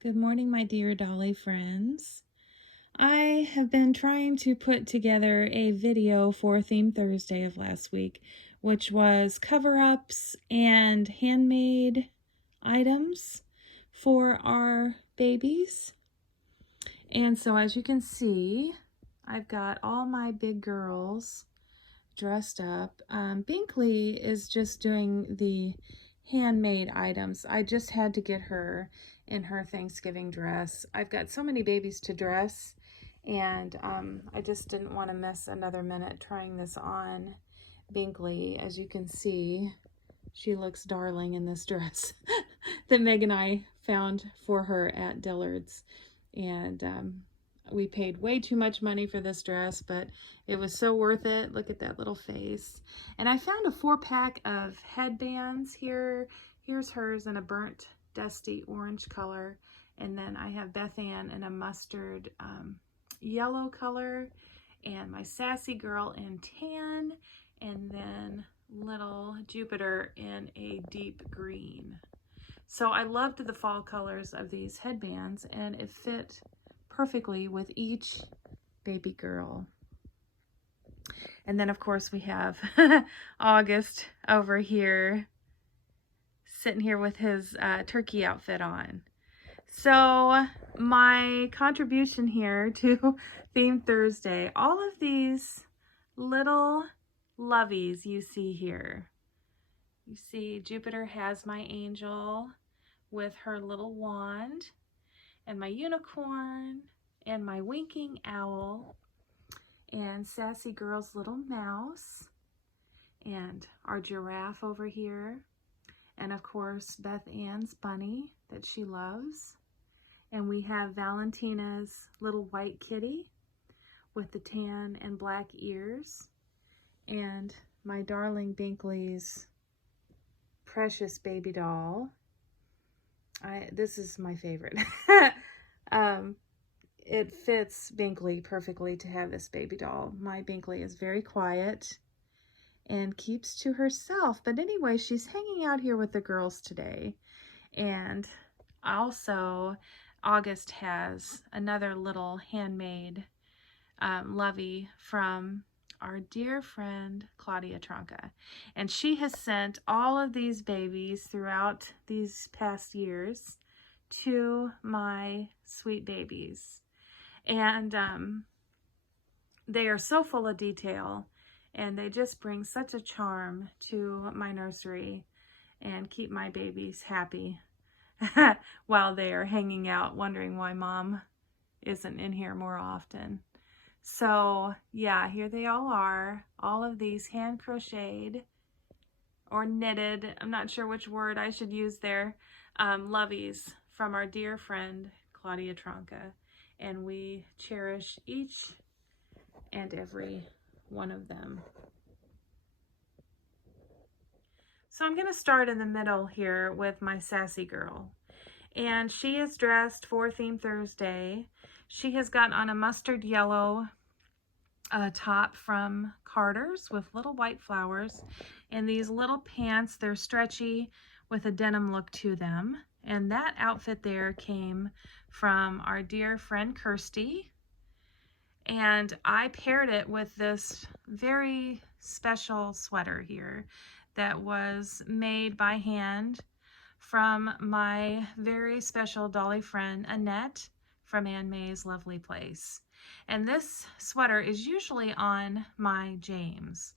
Good morning, my dear Dolly friends. I have been trying to put together a video for Theme Thursday of last week, which was cover-ups and handmade items for our babies. And so as you can see, I've got all my big girls dressed up. Binkley is just doing the handmade items. I just had to get her in her Thanksgiving dress. I've got so many babies to dress, and I just didn't want to miss another minute trying this on Binkley. As you can see, she looks darling in this dress that Meg and I found for her at Dillard's. And we paid way too much money for this dress, but it was so worth it. Look at that little face. And I found a 4-pack of headbands here. Here's hers in a burnt, dusty orange color. And then I have Beth Ann in a mustard yellow color. And my sassy girl in tan. And then little Jupiter in a deep green. So I loved the fall colors of these headbands, and it fit perfectly with each baby girl. And then of course we have August over here, sitting here with his turkey outfit on. So my contribution here to Theme Thursday, all of these little loveys you see here. You see Jupiter has my angel with her little wand, and my unicorn, and my winking owl, and Sassy Girl's little mouse, and our giraffe over here, and of course Beth Ann's bunny that she loves. And we have Valentina's little white kitty with the tan and black ears, and my darling Binkley's precious baby doll. This is my favorite. It fits Binkley perfectly to have this baby doll. My Binkley is very quiet and keeps to herself. But anyway, she's hanging out here with the girls today. And also, August has another little handmade lovey from our dear friend Claudia Tronca, and she has sent all of these babies throughout these past years to my sweet babies, and they are so full of detail, and they just bring such a charm to my nursery and keep my babies happy while they are hanging out wondering why mom isn't in here more often. So yeah, here they all are, all of these hand crocheted or knitted, I'm not sure which word I should use there, loveys from our dear friend Claudia Tronca, and we cherish each and every one of them. So I'm going to start in the middle here with my sassy girl, and she is dressed for Theme Thursday. She has got on a mustard yellow top from Carter's with little white flowers, and these little pants, they're stretchy with a denim look to them. And that outfit there came from our dear friend Kirsty, and I paired it with this very special sweater here that was made by hand from my very special dolly friend, Annette, from Ann May's Lovely Place. And this sweater is usually on my James,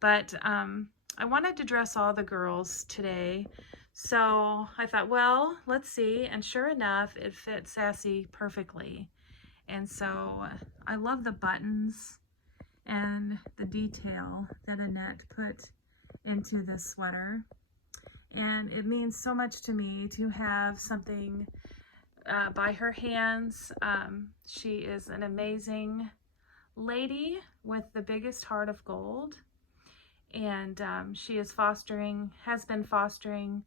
but I wanted to dress all the girls today. So I thought, well, let's see. And sure enough, it fit Sassy perfectly. And so I love the buttons and the detail that Annette put into this sweater. And it means so much to me to have something by her hands. She is an amazing lady with the biggest heart of gold. And she is has been fostering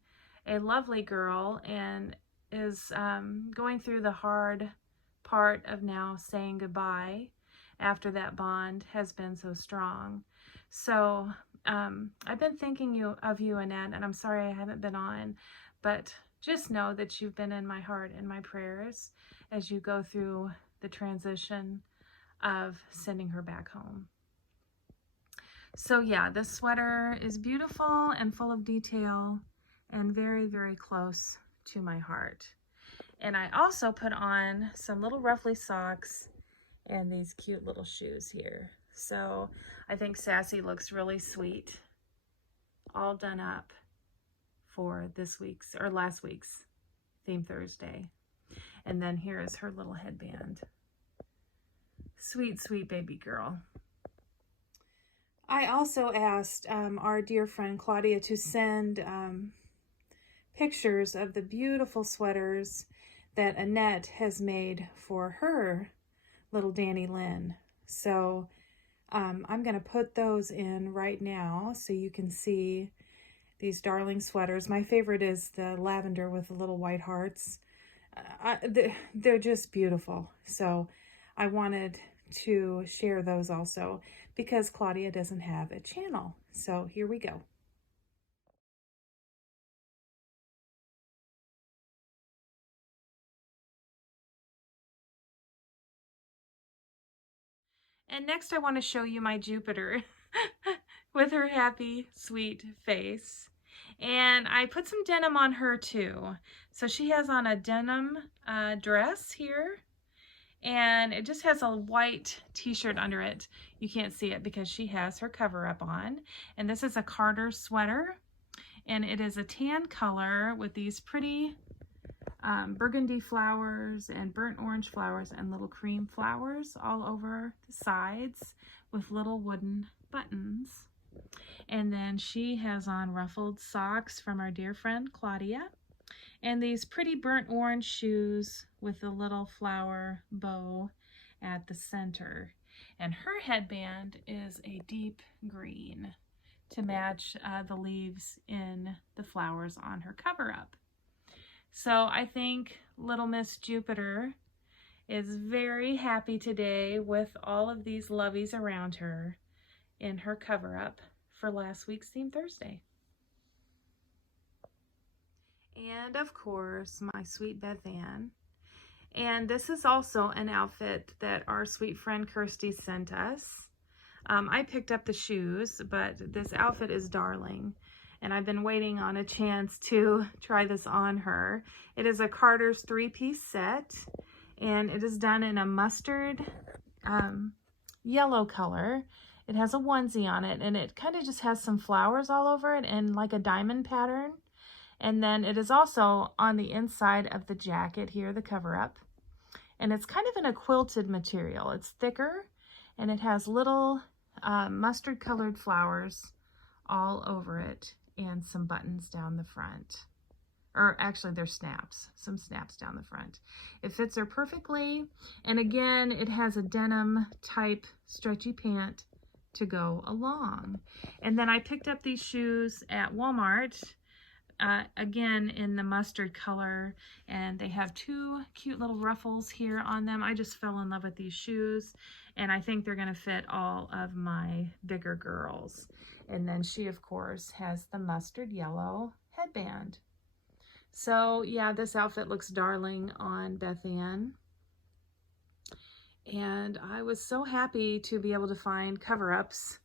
a lovely girl, and is going through the hard part of now saying goodbye after that bond has been so strong. So I've been thinking of you, Annette, and I'm sorry I haven't been on, but just know that you've been in my heart and my prayers as you go through the transition of sending her back home. So yeah, this sweater is beautiful and full of detail and very, very close to my heart. And I also put on some little ruffly socks and these cute little shoes here. So I think Sassy looks really sweet, all done up for this week's or last week's Theme Thursday. And then here is her little headband. Sweet, sweet baby girl. I also asked our dear friend Claudia to send pictures of the beautiful sweaters that Annette has made for her little Danny Lynn. So I'm going to put those in right now so you can see these darling sweaters. My favorite is the lavender with the little white hearts. They're just beautiful. So I wanted to share those also because Claudia doesn't have a channel. So here we go. And next I want to show you my Jupiter with her happy, sweet face. And I put some denim on her too. So she has on a denim dress here. And it just has a white t-shirt under it. You can't see it because she has her cover up on. And this is a Carter sweater. And it is a tan color with these pretty burgundy flowers and burnt orange flowers and little cream flowers all over the sides with little wooden buttons. And then she has on ruffled socks from our dear friend Claudia, and these pretty burnt orange shoes with a little flower bow at the center. And her headband is a deep green to match the leaves in the flowers on her cover up. So I think little Miss Jupiter is very happy today with all of these lovies around her in her cover up for last week's Theme Thursday. And of course, my sweet Beth Ann. And this is also an outfit that our sweet friend Kirsty sent us. I picked up the shoes, but this outfit is darling. And I've been waiting on a chance to try this on her. It is a Carter's 3-piece set, and it is done in a mustard yellow color. It has a onesie on it, and it kind of just has some flowers all over it and like a diamond pattern. And then it is also on the inside of the jacket here, the cover up. And it's kind of in a quilted material. It's thicker, and it has little mustard colored flowers all over it and some buttons down the front. Or actually there's snaps, some snaps down the front. It fits her perfectly. And again, it has a denim type stretchy pant to go along. And then I picked up these shoes at Walmart, again in the mustard color, and they have two cute little ruffles here on them. I just fell in love with these shoes, and I think they're going to fit all of my bigger girls. And then she, of course, has the mustard yellow headband. So yeah, this outfit looks darling on Beth Ann. And I was so happy to be able to find cover-ups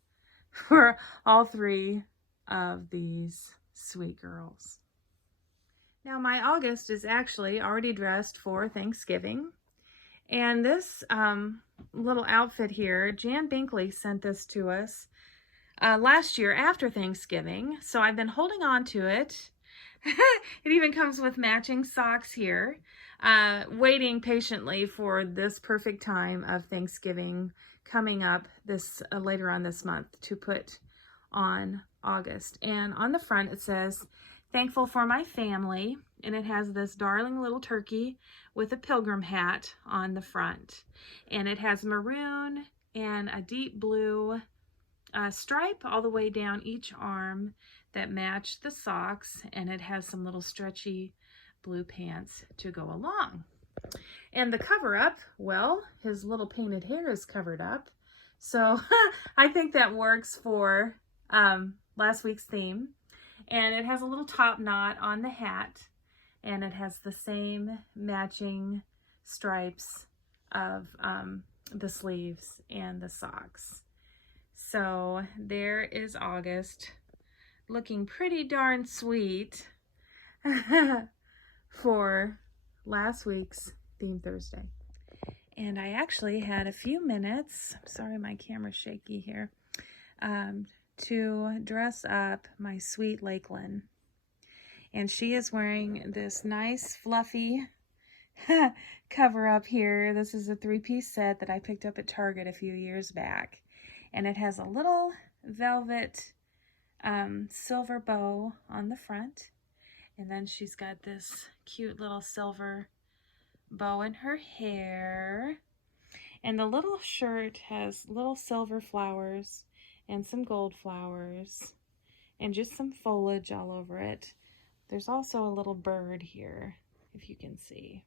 for all three of these sweet girls. Now my August is actually already dressed for Thanksgiving. And this little outfit here, Jan Binkley sent this to us last year after Thanksgiving. So I've been holding on to it. It even comes with matching socks here, waiting patiently for this perfect time of Thanksgiving coming up this later on this month to put on August. And on the front it says, "Thankful for my family," and it has this darling little turkey with a pilgrim hat on the front. And it has maroon and a deep blue stripe all the way down each arm that match the socks, and it has some little stretchy blue pants to go along. And the cover up, well, his little painted hair is covered up. So I think that works for last week's theme. And it has a little top knot on the hat, and it has the same matching stripes of the sleeves and the socks. So there is August, looking pretty darn sweet for last week's Theme Thursday. And I actually had a few minutes, sorry my camera's shaky here, to dress up my sweet Lakeland. And she is wearing this nice fluffy cover up here. This is a 3-piece set that I picked up at Target a few years back. And it has a little velvet silver bow on the front. And then she's got this cute little silver bow in her hair. And the little shirt has little silver flowers and some gold flowers and just some foliage all over it. There's also a little bird here, if you can see.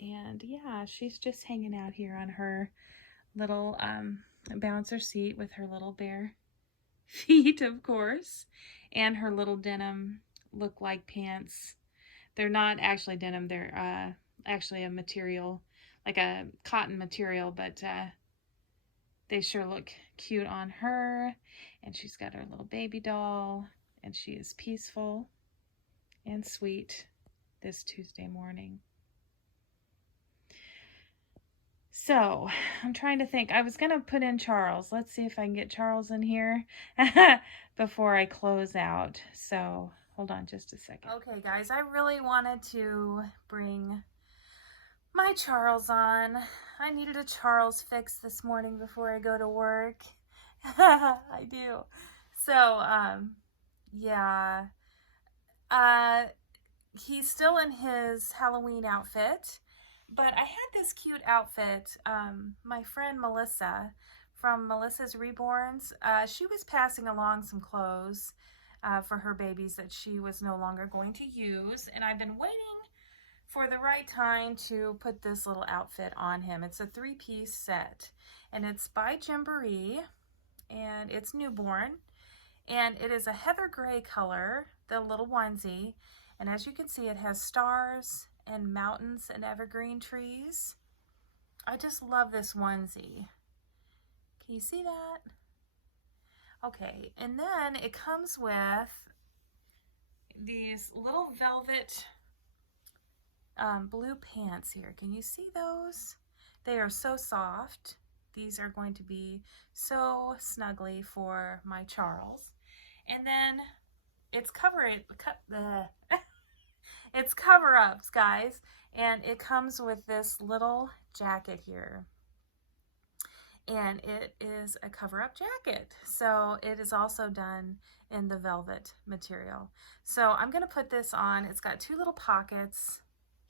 And yeah, she's just hanging out here on her little bouncer seat with her little bare feet, of course, and her little denim look-like pants. They're not actually denim, they're actually a material, like a cotton material, but they sure look cute on her. And she's got her little baby doll, and she is peaceful and sweet this Tuesday morning. So I'm trying to think. I was going to put in Charles. Let's see if I can get Charles in here before I close out. So hold on just a second. Okay, guys, I really wanted to bring my Charles on. I needed a Charles fix this morning before I go to work. I do. So, yeah. He's still in his Halloween outfit. But I had this cute outfit, my friend Melissa from Melissa's Reborns, she was passing along some clothes for her babies that she was no longer going to use, and I've been waiting for the right time to put this little outfit on him. It's a 3-piece set, and it's by Gymboree, and it's newborn, and it is a heather gray color, the little onesie, and as you can see it has stars and mountains and evergreen trees. I just love this onesie. Can you see that? Okay, and then it comes with these little velvet blue pants here. Can you see those? They are so soft. These are going to be so snuggly for my Charles. And then it's it's cover-ups, guys, and it comes with this little jacket here, and it is a cover-up jacket, so it is also done in the velvet material. So I'm going to put this on. It's got 2 little pockets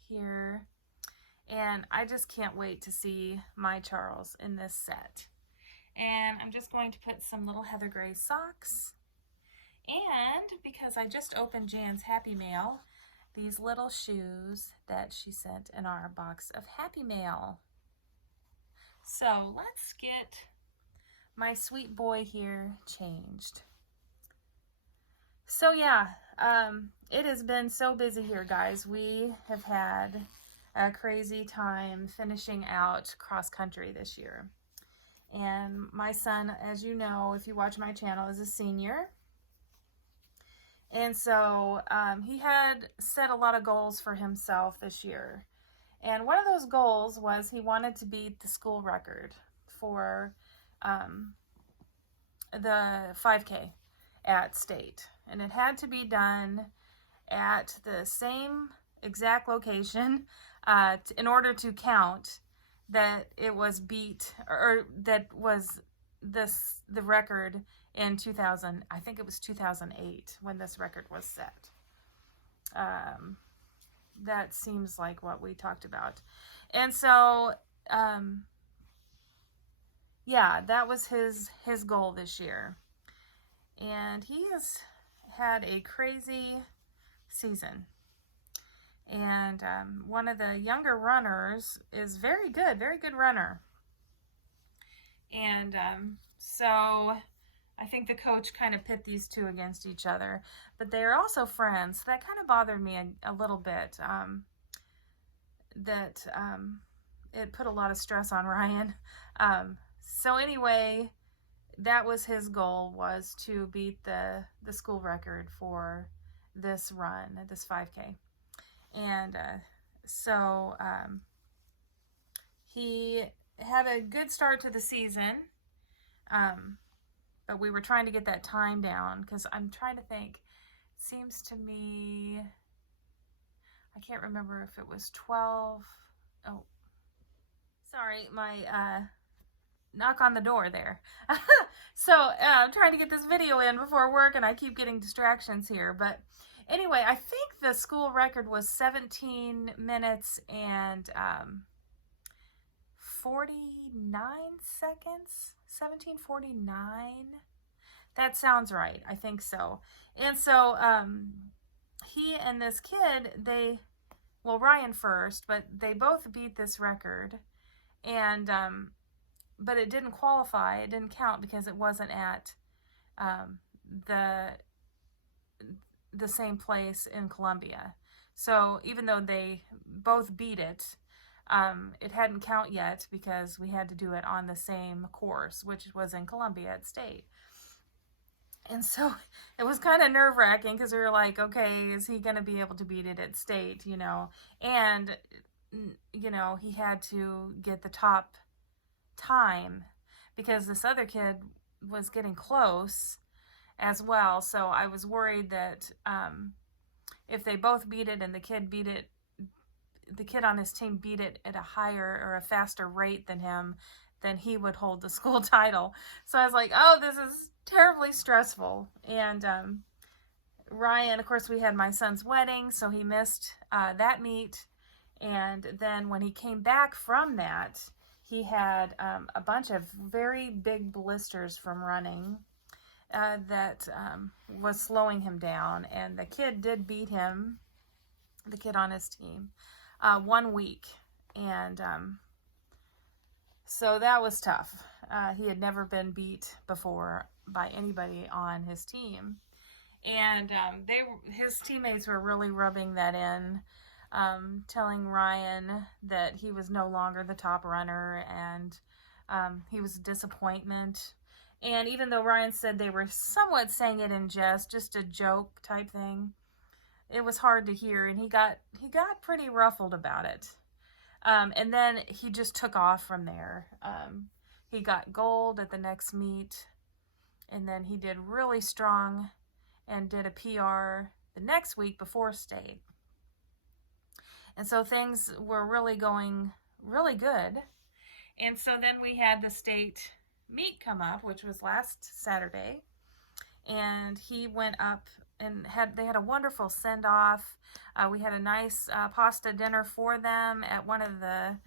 here, and I just can't wait to see my Charles in this set. And I'm just going to put some little heather gray socks, and because I just opened Jan's Happy Mail, these little shoes that she sent in our box of Happy Mail. So let's get my sweet boy here changed. So yeah, it has been so busy here, guys. We have had a crazy time finishing out cross country this year. And my son, as you know, if you watch my channel, is a senior. And so he had set a lot of goals for himself this year. And one of those goals was he wanted to beat the school record for the 5K at state. And it had to be done at the same exact location in order to count that it was beat, or that was the record in 2000. I think it was 2008 when this record was set. That seems like what we talked about. And so yeah, that was his goal this year. And he has had a crazy season. And one of the younger runners is very good runner. And so I think the coach kind of pit these two against each other, but they are also friends. So that kind of bothered me a little bit. It put a lot of stress on Ryan. So anyway, that was his goal, was to beat the school record for this run, this 5K. And so he had a good start to the season, but we were trying to get that time down, because I'm trying to think. It seems to me, I can't remember if it was 12. Oh, sorry, my knock on the door there. So I'm trying to get this video in before work, and I keep getting distractions here. But anyway, I think the school record was 17 minutes and 49 seconds. 17:49. That sounds right. I think so. And so he and this kid, Ryan first, but they both beat this record. And but it didn't qualify. It didn't count because it wasn't at the same place in Columbia. So even though they both beat it, it hadn't count yet, because we had to do it on the same course, which was in Columbia at state. And so it was kind of nerve-wracking, because we were like, okay, is he going to be able to beat it at state, And, he had to get the top time, because this other kid was getting close as well. So I was worried that if they both beat it and the kid on his team beat it at a higher or a faster rate than him, then he would hold the school title. So I was like, oh, this is terribly stressful. And Ryan, of course, we had my son's wedding, so he missed that meet. And then when he came back from that, he had a bunch of very big blisters from running that was slowing him down. And the kid did beat him, the kid on his team, 1 week. And so that was tough. He had never been beat before by anybody on his team. And his teammates were really rubbing that in, telling Ryan that he was no longer the top runner, and he was a disappointment. And even though Ryan said they were somewhat saying it in jest, just a joke type thing, it was hard to hear, and he got pretty ruffled about it. And then he just took off from there. He got gold at the next meet, and then he did really strong and did a PR the next week before state. And so things were really going really good. And so then we had the state meet come up, which was last Saturday. And he went up and they had a wonderful send-off. We had a nice pasta dinner for them at one of the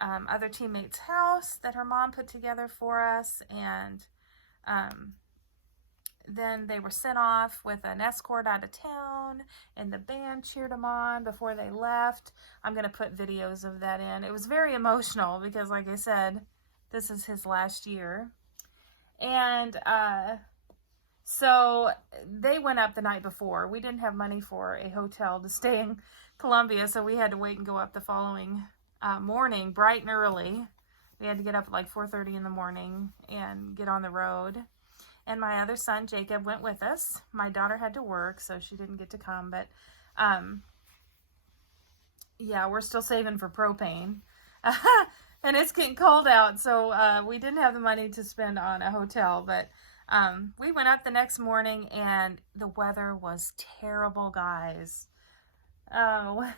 other teammates' house that her mom put together for us. And then they were sent off with an escort out of town, and the band cheered them on before they left. I'm going to put videos of that in. It was very emotional because, like I said, this is his last year. And so they went up the night before. We didn't have money for a hotel to stay in Columbia, so we had to wait and go up the following morning, bright and early. We had to get up at like 4:30 in the morning and get on the road. and my other son, Jacob, went with us. My daughter had to work, so she didn't get to come, but yeah, we're still saving for propane. And it's getting cold out, so we didn't have the money to spend on a hotel, but we went up the next morning, and the weather was terrible, guys. Oh,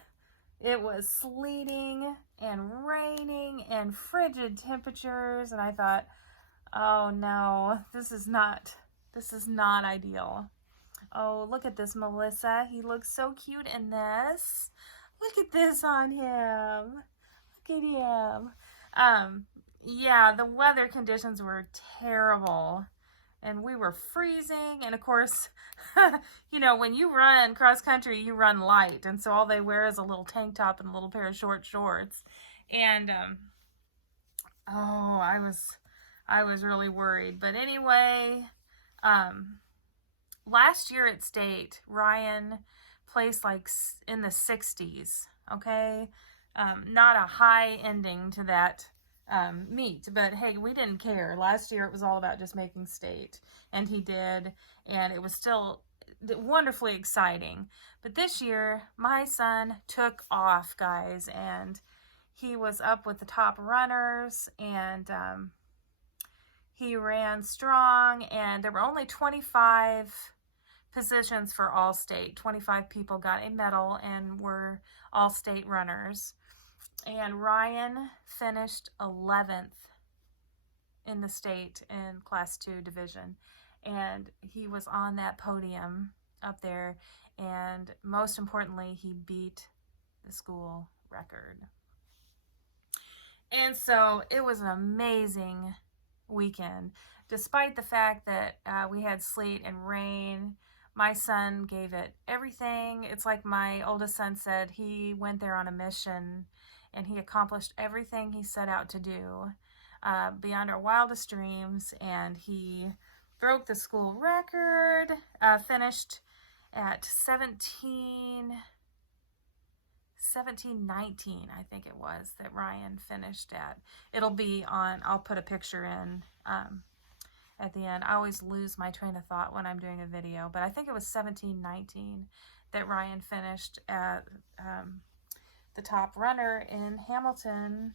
it was sleeting and raining and frigid temperatures, and I thought, oh no, this is not ideal. Oh, look at this, Melissa. He looks so cute in this. Look at this on him. Look at him. Yeah, the weather conditions were terrible, and we were freezing. And of course, you know, when you run cross country, you run light, and so all they wear is a little tank top and a little pair of short shorts. And oh, I was really worried. But anyway, last year at state, Ryan placed like in the 60s. Okay, not a high ending to that meet, but hey, we didn't care. Last year it was all about just making state, and he did, and it was still wonderfully exciting. But this year my son took off, guys, and he was up with the top runners, and he ran strong, and there were only 25 positions for all state. 25 people got a medal and were all state runners. And Ryan finished 11th in the state in Class 2 division. And he was on that podium up there. And most importantly, he beat the school record. And so it was an amazing weekend. Despite the fact that we had sleet and rain, my son gave it everything. It's like my oldest son said, he went there on a mission, and he accomplished everything he set out to do beyond our wildest dreams, and he broke the school record, finished at 17:19, I think it was, that Ryan finished at. It'll be on, I'll put a picture in at the end. I always lose my train of thought when I'm doing a video, but I think it was 17:19 that Ryan finished at the top runner in Hamilton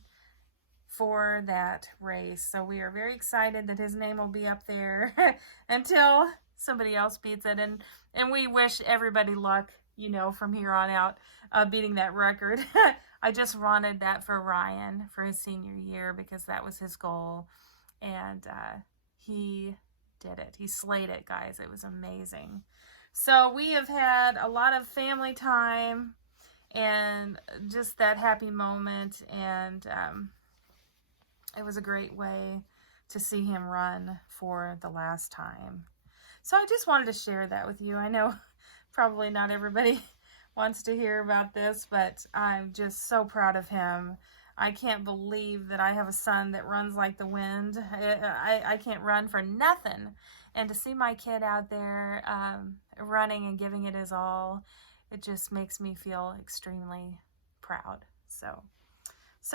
for that race. So we are very excited that his name will be up there until somebody else beats it, and we wish everybody luck, you know, from here on out, beating that record. I just wanted that for Ryan for his senior year because that was his goal, and he did it. He slayed it, guys. It was amazing. So we have had a lot of family time and just that happy moment, and it was a great way to see him run for the last time. So I just wanted to share that with you. I know probably not everybody wants to hear about this, but I'm just so proud of him. I can't believe that I have a son that runs like the wind. I can't run for nothing. And to see my kid out there running and giving it his all, it just makes me feel extremely proud. So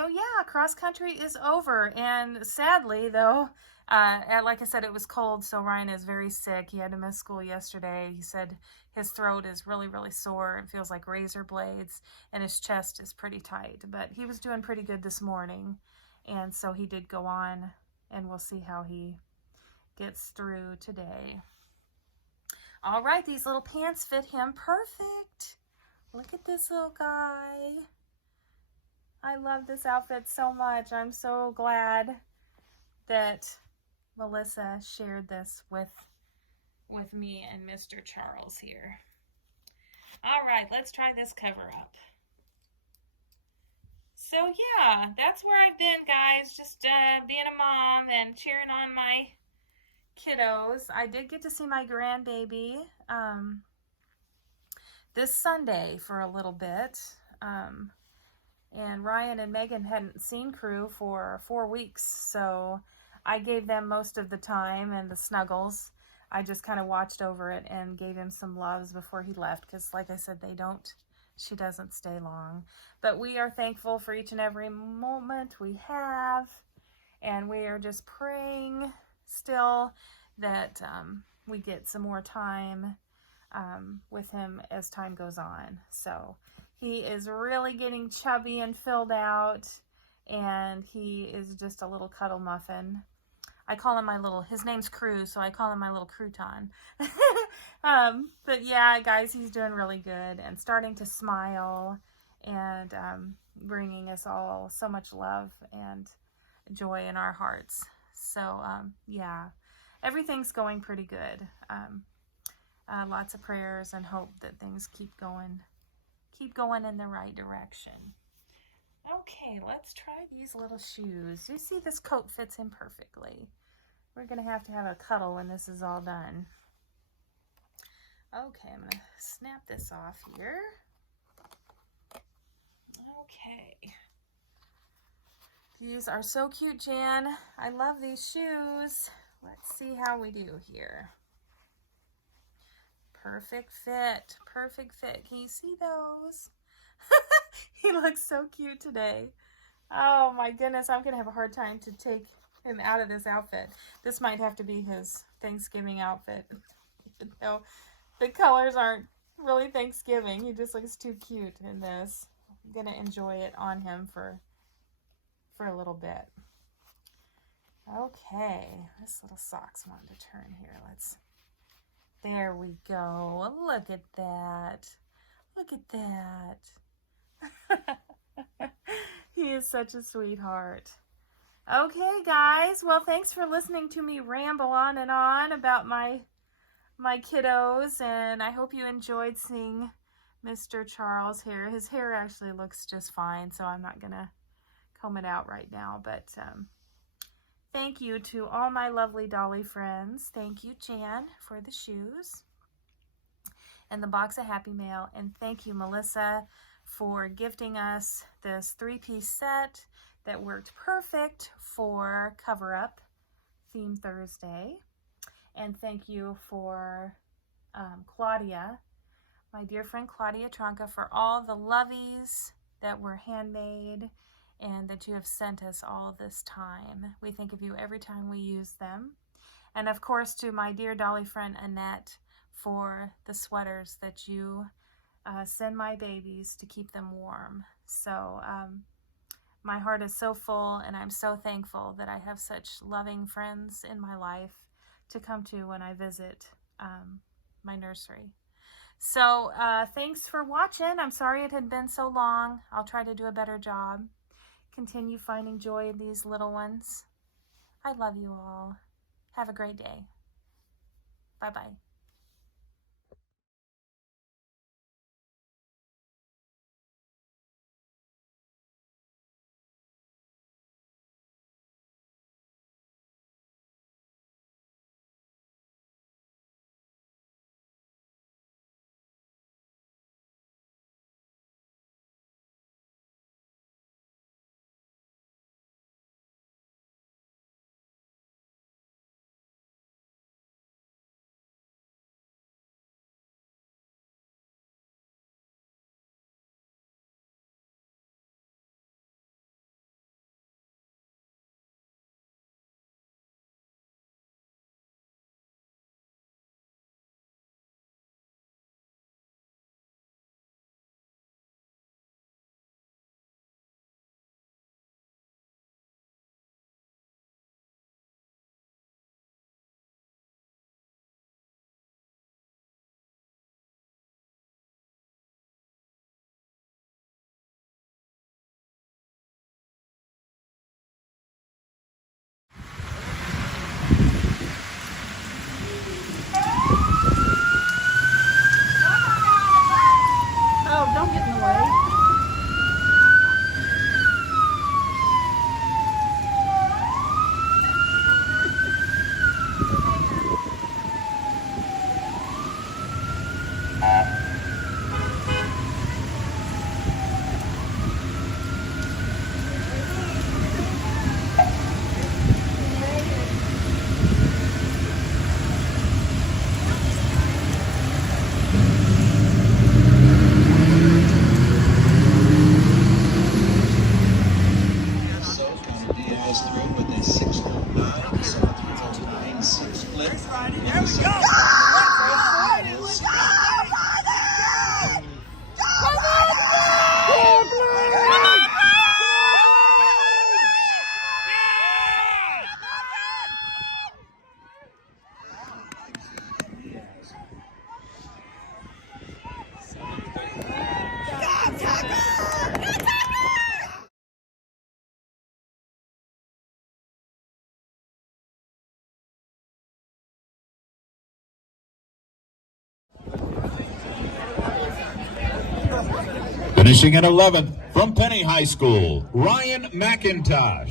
yeah, cross country is over. And sadly, though, like I said, it was cold, so Ryan is very sick. He had to miss school yesterday. He said his throat is really, really sore and feels like razor blades, and his chest is pretty tight. But he was doing pretty good this morning, and so he did go on, and we'll see how he gets through today. All right, these little pants fit him perfect. Look at this little guy. I love this outfit so much. I'm so glad that Melissa shared this with me and Mr. Charles here. All right, let's try this cover up. So yeah, that's where I've been, guys. Just being a mom and cheering on my kiddos. I did get to see my grandbaby this Sunday for a little bit. And Ryan and Megan hadn't seen Crew for 4 weeks, so I gave them most of the time and the snuggles. I just kind of watched over it and gave him some loves before he left, because like I said, she doesn't stay long. But we are thankful for each and every moment we have, and we are just praying still that we get some more time with him as time goes on. So he is really getting chubby and filled out, and he is just a little cuddle muffin. I call him his name's Cruz, so I call him my little crouton. But yeah, guys, he's doing really good and starting to smile and bringing us all so much love and joy in our hearts. So yeah, everything's going pretty good. Lots of prayers and hope that things keep going in the right direction. Okay, let's try these little shoes. You see this coat fits him perfectly. We're gonna have a cuddle when this is all done. Okay, I'm gonna snap this off here. Okay. These are so cute, Jan. I love these shoes. Let's see how we do here. Perfect fit, perfect fit. Can you see those? He looks so cute today. Oh my goodness, I'm gonna have a hard time to take him out of this outfit. This might have to be his Thanksgiving outfit. Even though the colors aren't really Thanksgiving, he just looks too cute in this. I'm gonna enjoy it on him for a little bit. Okay, this little sock's wanting to turn here. There we go. Look at that. Look at that. He is such a sweetheart. Okay, guys. Well, thanks for listening to me ramble on and on about my kiddos, and I hope you enjoyed seeing Mr. Charles' hair. His hair actually looks just fine, so I'm not gonna comb it out right now, but thank you to all my lovely Dolly friends. Thank you, Jan, for the shoes and the box of Happy Mail. And thank you, Melissa, for gifting us this 3-piece set that worked perfect for Cover Up Theme Thursday. And thank you for Claudia, my dear friend Claudia Tronca, for all the loveys that were handmade and that you have sent us all this time. We think of you every time we use them. And of course, to my dear Dolly friend Annette for the sweaters that you send my babies to keep them warm. So my heart is so full, and I'm so thankful that I have such loving friends in my life to come to when I visit my nursery. So thanks for watching. I'm sorry it had been so long. I'll try to do a better job. Continue finding joy in these little ones. I love you all. Have a great day. Bye-bye. Finishing at 11th from Penny High School, Ryan McIntosh.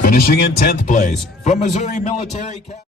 Finishing in 10th place from Missouri Military Academy.